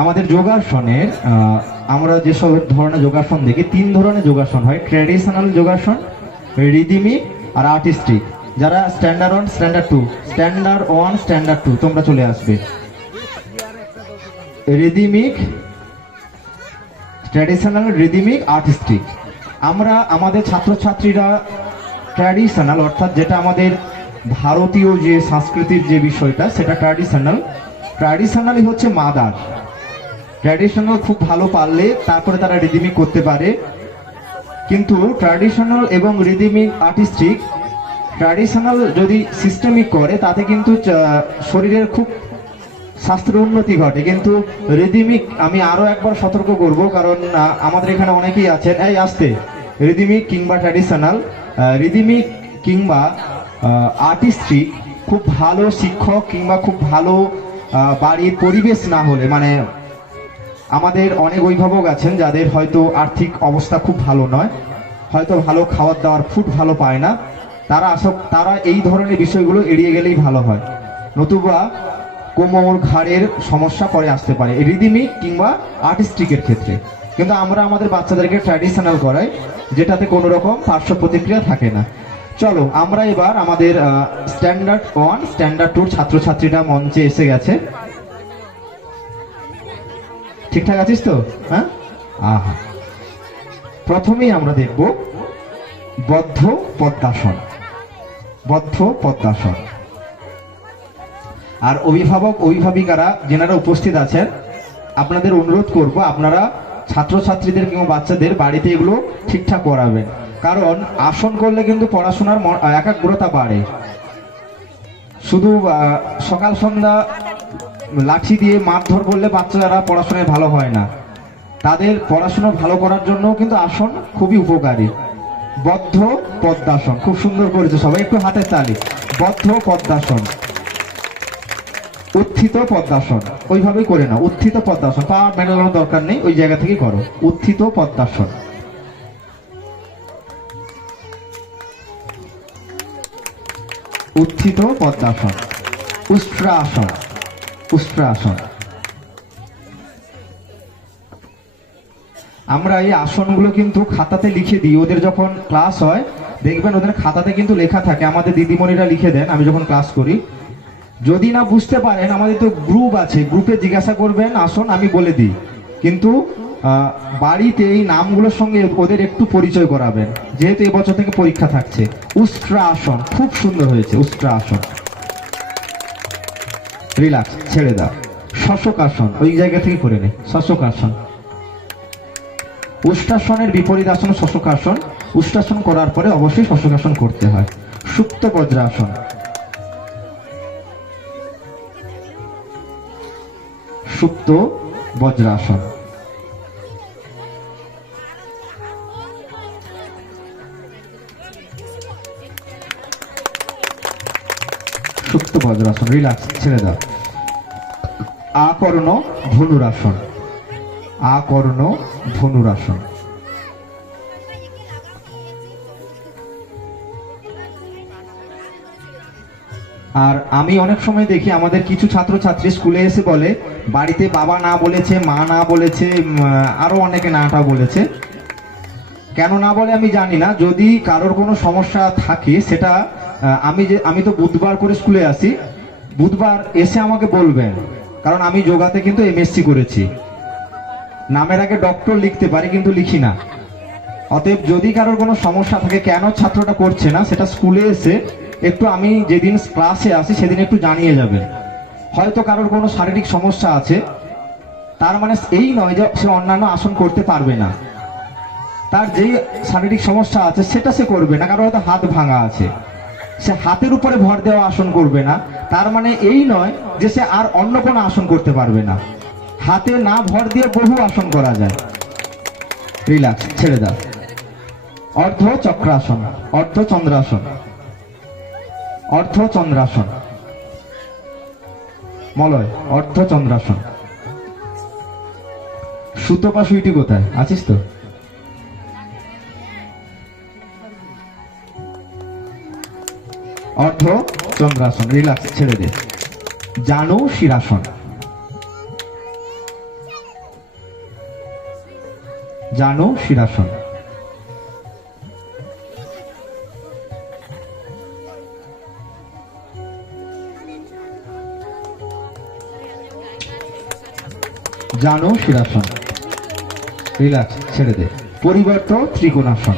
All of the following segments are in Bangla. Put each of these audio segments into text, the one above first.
আমাদের যোগাসনের আমরা যেসব ধরনের যোগাসন দেখি, তিন ধরনের যোগাসন হয় ট্র্যাডিশনাল যোগাসন রিদিমিক আর আর্টিস্টিক যারা standard one standard two standard one standard two তোমরা চলে আসবে। রিদিমিক ট্র্যাডিশনাল রিদিমিক আর্টিস্টিক আমরা, আমাদের ছাত্রছাত্রীরা ট্র্যাডিশনাল অর্থাৎ যেটা আমাদের ভারতীয় যে সংস্কৃতির যে বিষয়টা, সেটা ট্র্যাডিশনাল ট্র্যাডিশনালই হচ্ছে মাদার ট্র্যাডিশনাল খুব ভালো পারলে তারপরে তারা রিদিমিক করতে পারে। কিন্তু ট্র্যাডিশনাল এবং রিদিমিক আর্টিস্টিক ট্র্যাডিশনাল যদি সিস্টেমিক করে, তাতে কিন্তু শরীরের খুব স্বাস্থ্যের উন্নতি ঘটে। কিন্তু রিদিমিক আমি আরও একবার সতর্ক করব, কারণ আমাদের এখানে অনেকেই আছেন। এই, আসতে। রিদিমিক কিংবা ট্র্যাডিশনাল রিদিমিক কিংবা আর্টিস্ট্রি খুব ভালো শিক্ষক কিংবা খুব ভালো বাড়ির পরিবেশ না হলে মানে আমাদের অনেক অভিভাবক আছেন যাদের হয়তো আর্থিক অবস্থা খুব ভালো নয়, হয়তো ভালো খাবার দাওয়ার ফুড ভালো পায় না। তারা আসক তারা এই ধরনের বিষয়গুলো এড়িয়ে গেলেই ভালো হয়। নতুবা কোমর ঘাড়ের সমস্যা পরে আসতে পারে রিদিমিক কিংবা আর্টিস্টিকের ক্ষেত্রে। কিন্তু আমরা আমাদের বাচ্চাদেরকে ট্র্যাডিশনাল করাই, যেটাতে কোনো রকম পার্শ্ব প্রতিক্রিয়া থাকে না। চলো, আমরা এবার আমাদের স্ট্যান্ডার্ড ওয়ান স্ট্যান্ডার্ড টুর ছাত্রছাত্রীরা মঞ্চে এসে গেছে। ঠিকঠাক আছিস তো? হ্যাঁ? আহা। প্রথমেই আমরা দেখব বদ্ধ পদ্মাসন। বদ্ধ পদ্মাসন। আর অভিভাবক, অভিভাবিকারা যেনারা উপস্থিত আছেন, আপনাদের অনুরোধ করব আপনারা ছাত্রছাত্রীদের কিংবা বাচ্চাদের বাড়িতে এগুলো ঠিকঠাক করাবেন। কারণ আসন করলে কিন্তু পড়াশোনার একাগ্রতা বাড়ে। শুধু সকাল সন্ধ্যা লাঠি দিয়ে মারধর করলে বাচ্চারা পড়াশোনায় ভালো হয় না। তাদের পড়াশোনা ভালো করার জন্য কিন্তু আসন খুবই উপকারী। বদ্ধ পদ্মাসন, খুব সুন্দর করেছে সবাই, একটু হাতে তালি। বদ্ধ পদ্মাসন। উত্থিত পদ্মাসন, ওইভাবেই করে না উত্থিত পদ্মাসন, পা মেলানোর দরকার নেই, ওই জায়গা থেকে করো। উত্থিত পদ্মাসন। উত্থিত পদ্মাসন। উষ্ট্রাসন। উষ্ট্রাসন আমরা এই আসনগুলো কিন্তু খাতাতে লিখে দিই। ওদের যখন ক্লাস হয়, দেখবেন ওদের খাতাতে কিন্তু লেখা থাকে। আমাদের দিদিমণিরা লিখে দেন, আমি যখন ক্লাস করি। যদি না বুঝতে পারেন, আমাদের তো গ্রুপ আছে। গ্রুপে জিজ্ঞাসা করবেন, আসন, আমি বলে দিই। কিন্তু বাড়িতে এই নামগুলোর সঙ্গে ওদের একটু পরিচয় করাবেন। যেহেতু এবছর থেকে পরীক্ষা থাকছে। উষ্ট্রা আসন খুব সুন্দর হয়েছে উষ্ট্রা আসন রিল্যাক্স ছেড়ে দাও। শশক আসন, ওই জায়গা থেকে করে নে। শশক আসন। উষ্টাসনের বিপরীত আসন শশকাসন উষ্টাসন করার পরে অবশ্যই শশকাসন করতে হয়। সুপ্ত বজ্রাসন। সুপ্ত বজ্রাসন। সুপ্ত বজ্রাসন রিল্যাক্স ছেড়ে দাও। আকর্ণ ধনুরাসন আকর্ণ ধনুরাসন। আর আমি অনেক সময় দেখি আমাদের কিছু ছাত্রছাত্রী স্কুলে এসে বলে বাড়িতে বাবা না বলেছে মা না বলেছে উম, আরও অনেকে নাটা বলেছে। কেন না বলে আমি জানি না যদি কারোর কোনো সমস্যা থাকে সেটা আমি যে আমি তো বুধবার করে স্কুলে আসি বুধবার এসে আমাকে বলবেন কারণ আমি যোগাতে কিন্তু এমএসসি করেছি। নামের আগে ডক্টর লিখতে পারি, কিন্তু লিখি না। অতএব যদি কারোর কোনো সমস্যা থাকে, কেন ছাত্রটা করছে না, সেটা স্কুলে এসে একটু আমি যেদিন ক্লাসে আসি সেদিন একটু জানিয়ে যাবেন হয়তো কারোর কোনো শারীরিক সমস্যা আছে, তার মানে এই নয় যে সে অন্যান্য আসন করতে পারবে না। তার যেই শারীরিক সমস্যা আছে, সেটা সে করবে না, কারণ হয়তো হাত ভাঙা আছে। সে হাতের উপরে ভর দেওয়া আসন করবে না। তার মানে এই নয় যে সে আর অন্য কোনো আসন করতে পারবে না। হাতে না ভর দিয়ে বহু আসন করা যায়। রিল্যাক্স, ছেড়ে দাও। অর্ধ চক্রাসন, অর্ধ চন্দ্রাসন অর্ধ চন্দ্রাসন। মলয়, অর্ধ চন্দ্রাসন। সুতপা সুইটি কোথায়? আছিস তো? অর্ধ চন্দ্রাসন রিল্যাক্স ছেড়ে দে। জানু শিরাসন। জানু শিরাসন। জানো শিরাসন। রিল্যাক্স ছেড়ে দে। পরিবর্ত ত্রিকোণাসন।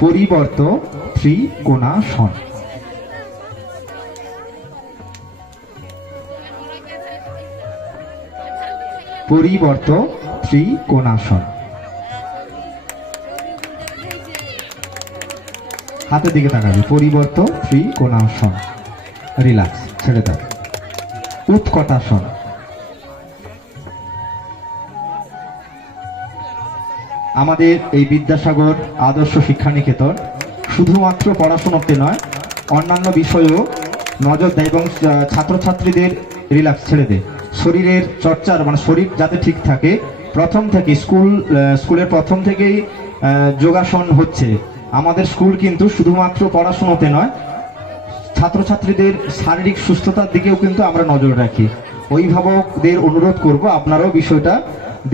পরিবর্ত ত্রিকোণাসন। পরিবর্ত ত্রিকোণাসন। হাতের দিকে তাকাবে। পরিবর্ত ত্রিকোণাসন। রিল্যাক্স ছেড়ে দাও। উৎকটাসন। আমাদের এই বিদ্যাসাগর আদর্শ শিক্ষা নিকেতন শুধুমাত্র পড়াশোনাতে নয়, অন্যান্য বিষয়েও নজর দেয় এবং ছাত্রছাত্রীদের রিল্যাক্স ছেড়ে দেয়। শরীরের চর্চার মানে শরীর যাতে ঠিক থাকে, প্রথম থেকে স্কুল স্কুলের প্রথম থেকেই যোগাসন হচ্ছে। আমাদের স্কুল কিন্তু শুধুমাত্র পড়াশোনাতে নয়, ছাত্রছাত্রীদের শারীরিক সুস্থতার দিকেও কিন্তু আমরা নজর রাখি। অভিভাবকদের অনুরোধ করব, আপনারাও বিষয়টা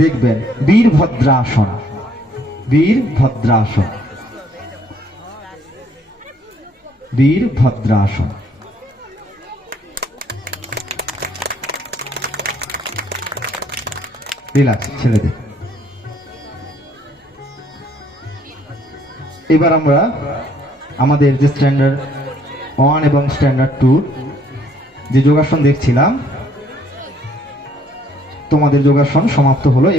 দেখবেন। বীরভদ্রাসন। বীরভদ্রাসন বীরভদ্রাসন রিল্যাক্স ছেড়ে দে। এবার আমরা আমাদের যে স্ট্যান্ডার্ড ওয়ান এবং স্ট্যান্ডার্ড টু যে যোগাসন দেখছিলাম, তোমাদের যোগাসন সমাপ্ত হলো।